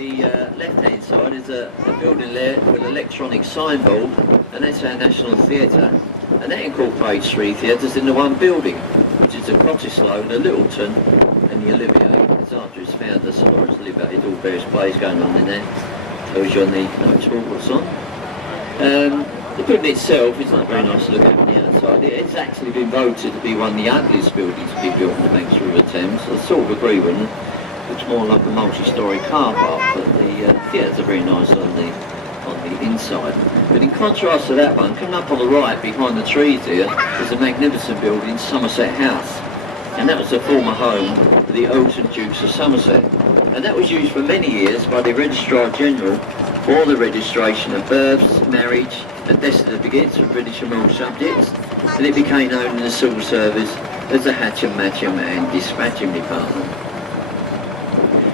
the left-hand side is a building there with an electronic signboard, and that's our National Theatre. And that incorporates 3 theatres into one building, which is the Cottesloe, the Littleton, and the Olivier. It's after its founder, Sir Lawrence Olivier, all various plays going on in there. Tells you on the notebook what's on. The building itself is not very nice to look at on the outside. It's actually been voted to be one of the ugliest buildings to be built on the banks of River Thames. I sort of agree with it. Looks more like a multi-storey car park, but the theatres are very nice on the inside. But in contrast to that one, coming up on the right behind the trees here is a magnificent building, Somerset House. And that was the former home of the Earls and Dukes of Somerset. And that was used for many years by the Registrar General for the registration of births, marriage and death certificates for British and Welsh subjects. And it became known in the civil service as the Hatcham, Matcham and Dispatching Department.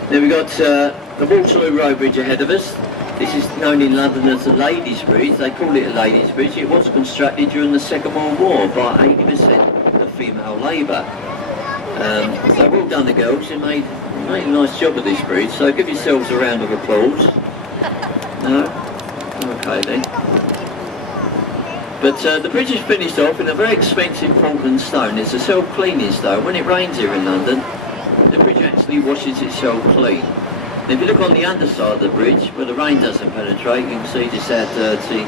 Then we've got the Waterloo Road Bridge ahead of us. This is known in London as the Ladies' Bridge. They call it a Ladies' Bridge. It was constructed during the Second World War by 80% of female labour. So well done the girls, you made a nice job of this bridge, so give yourselves a round of applause. No? Okay then. But the bridge is finished off in a very expensive Portland stone. It's a self-cleaning stone. When it rains here in London, the bridge actually washes itself clean. And if you look on the underside of the bridge, where the rain doesn't penetrate, you can see just how dirty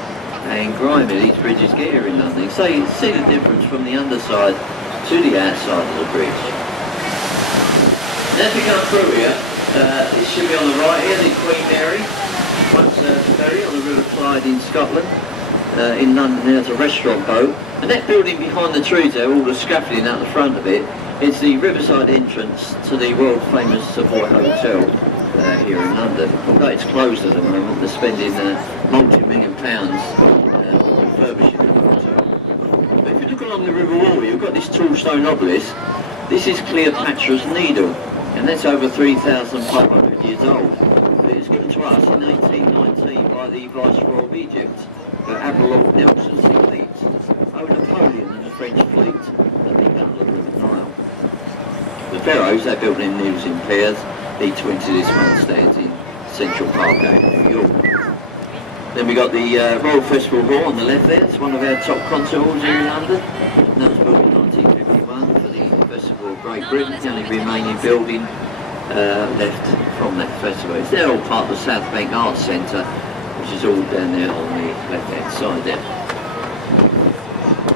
and grimy these bridges get here in London. So you can see the difference from the underside to the outside of the bridge. And as we come through here, this should be on the right here, the Queen Mary, once ferry on the River Clyde in Scotland. In London there's a restaurant boat, and that building behind the trees there, all the scaffolding out the front of it, is the riverside entrance to the world famous Savoy Hotel here in London. Although it's closed at the moment, they're spending multi-million pounds on refurbishing the hotel. But if you look along the river wall, you've got this tall stone obelisk. This is Cleopatra's Needle, and that's over 3,500 years old. But it was given to us in 1819 by the Viceroy of Egypt, Admiral Lord Nelson's fleet, over Napoleon and the French fleet at the Battle of the River Nile. The pharaohs, they built their needles in pairs. Each went to this one stands in Central Park in New York. Then we got the Royal Festival Hall on the left there. It's one of our top concert halls here in London. And that was built in 1951 for the Festival of Great Britain, the only remaining building left from that festival. It's now all part of the South Bank Arts Centre, which is all down there on the left-hand side there.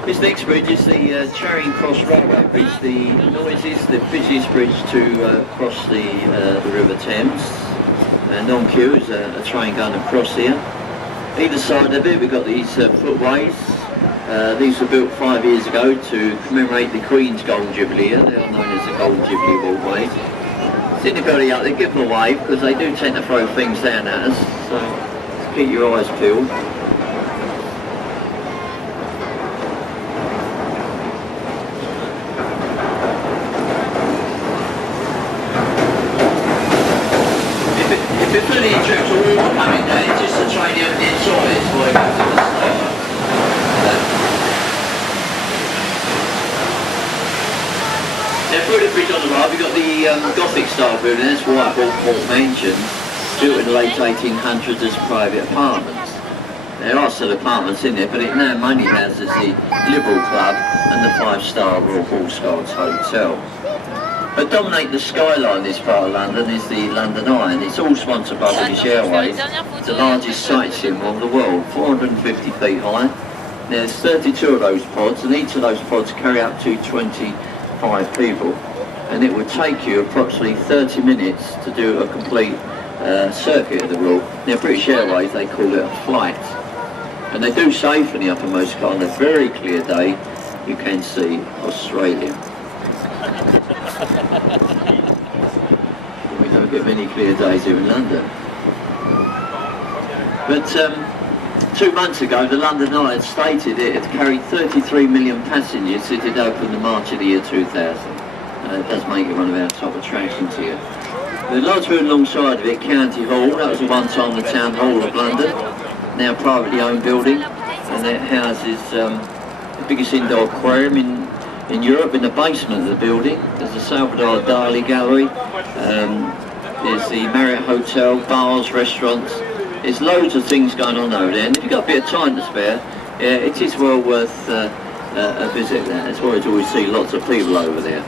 This next bridge is the Charing Cross Railway Bridge, the noisiest, the busiest bridge to cross the River Thames. And on cue is a train going across here. Either side of it we've got these footways. These were built 5 years ago to commemorate the Queen's Gold Jubilee. They are known as the Gold Jubilee Walkways. See anybody out there, give them a wave, because they do tend to throw things down at us. So keep your eyes peeled. If you're feeling trips or water coming down, it's just a train out the inside before it goes to the station. Now through the bridge on the right, we've got the Gothic style building. That's Whitehall Court Mansion, built in the late 1800s as private apartments. There are still apartments in there, but it now mainly houses the Liberal Club and the 5-star Royal Horse Guards Hotel. But dominating the skyline in this part of London is the London Eye, and it's all sponsored by British Airways. It's the largest sight symbol of the world, 450 feet high. There's 32 of those pods, and each of those pods carry up to 25 people. And it would take you approximately 30 minutes to do a complete circuit of the world. Now British Airways, they call it a flight. And they do say for the uppermost car on a very clear day, you can see Australia. We don't get many clear days here in London. But 2 months ago, the London Eye had stated it had carried 33 million passengers since it opened in March of the year 2000. It does make it one of our top attractions here. The large building alongside of it, County Hall, that was at one time the Town Hall of London, now privately owned building, and it houses the biggest indoor aquarium in Europe. In the basement of the building there's a Salvador Dali gallery, there's the Marriott Hotel, bars, restaurants. There's loads of things going on over there, and if you've got a bit of time to spare, yeah, it is well worth a visit there. That's why I always see lots of people over there.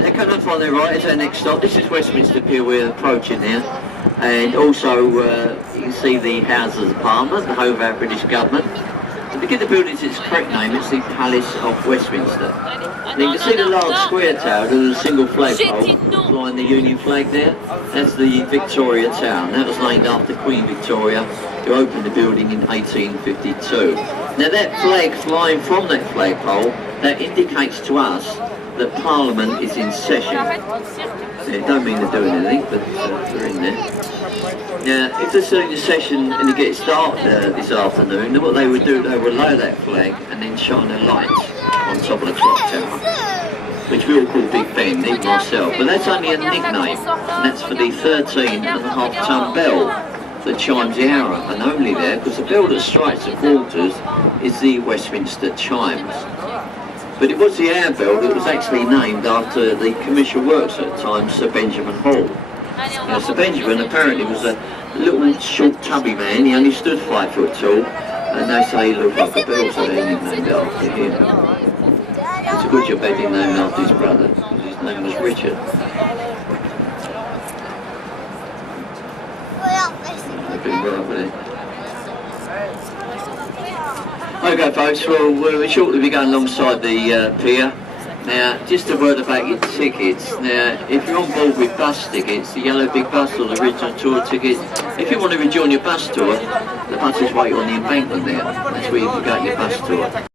Now coming up on the right is our next stop. This is Westminster Pier we're approaching now, and also you can see the Houses of Parliament, the home of our British government. To give the buildings its correct name, it's the Palace of Westminster. And you can see the large square tower, there's a single flagpole flying the Union flag there. That's the Victoria Tower, and that was named after Queen Victoria, who opened the building in 1852. Now that flag flying from that flagpole, that indicates to us that Parliament is in session. It don't mean they're doing anything, but they're in there. Now, if they're doing the session and it gets dark this afternoon, then what they would do, they would lower that flag and then shine a light on top of the clock tower, which we all call Big Ben, even myself. But that's only a nickname, and that's for the 13.5-ton bell that chimes the hour, and only there, because the bell that strikes the quarters is the Westminster chimes. But it was the hour bell that was actually named after the commercial works at the time, Sir Benjamin Hall. Now, Sir Benjamin apparently was a little short tubby man. He only stood 5 foot tall, and they say he looked like a bell, so they named it after him. It's a good job they didn't name him after his brother, because his name was Richard. Okay folks, well we'll shortly be going alongside the pier. Now, just a word about your tickets. Now, if you're on board with bus tickets, the yellow big bus or the original tour tickets, if you want to rejoin your bus tour, the buses wait on the embankment there. That's where you can get your bus tour.